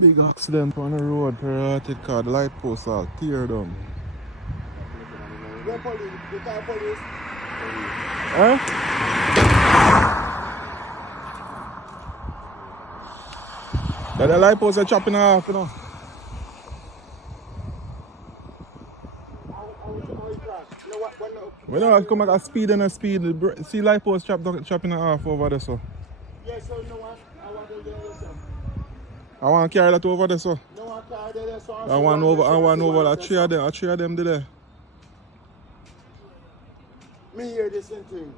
Big accident on the road, it called the light post all tear down. Where police? The car police? Eh? That the light post are chopping off, you know. When I come at a speed and a speed, see light post chopping off over there, so. Yes, so no one. I want to do this. I want to carry that over there, so. No one carry there, so I want over like three of them there. Me hear this thing.